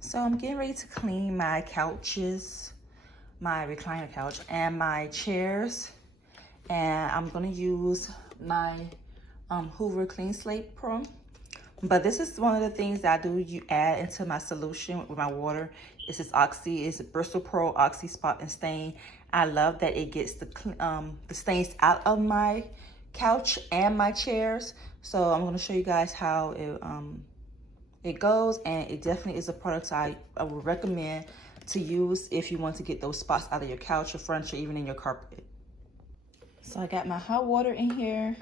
So I'm getting ready to clean my couches, my recliner couch, and my chairs. And I'm gonna use my Hoover CleanSlate Pro. But this is one of the things that I do add into my solution with my water. It's this Oxy, it's Bristol Pro Oxy Spot and Stain. I love that it gets the stains out of my couch and my chairs. So I'm gonna show you guys how it goes, and it definitely is a product I would recommend to use if you want to get those spots out of your couch, your furniture, even in your carpet. So I got my hot water in here,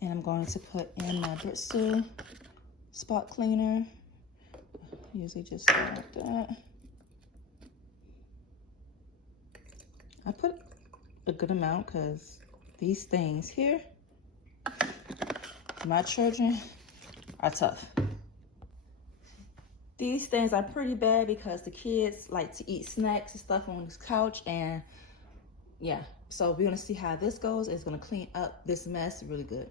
and I'm going to put in my Bristol spot cleaner. Usually just like that. I put a good amount because these things here, my children, are tough. These things are pretty bad because the kids like to eat snacks and stuff on this couch, and yeah. So we're gonna see how this goes. It's gonna clean up this mess really good.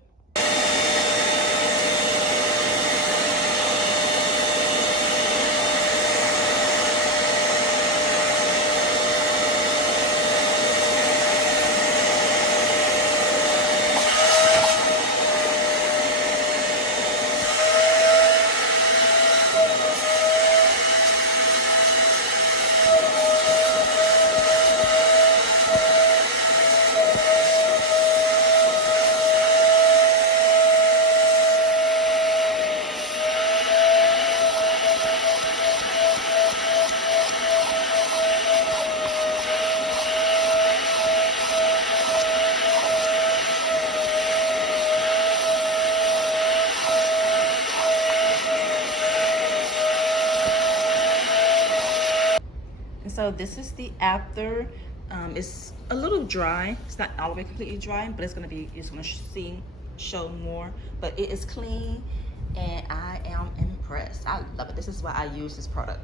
So this is the after. It's a little dry. It's not all the way completely dry, but it's gonna show more. But it is clean, and I am impressed. I love it. This is why I use this product.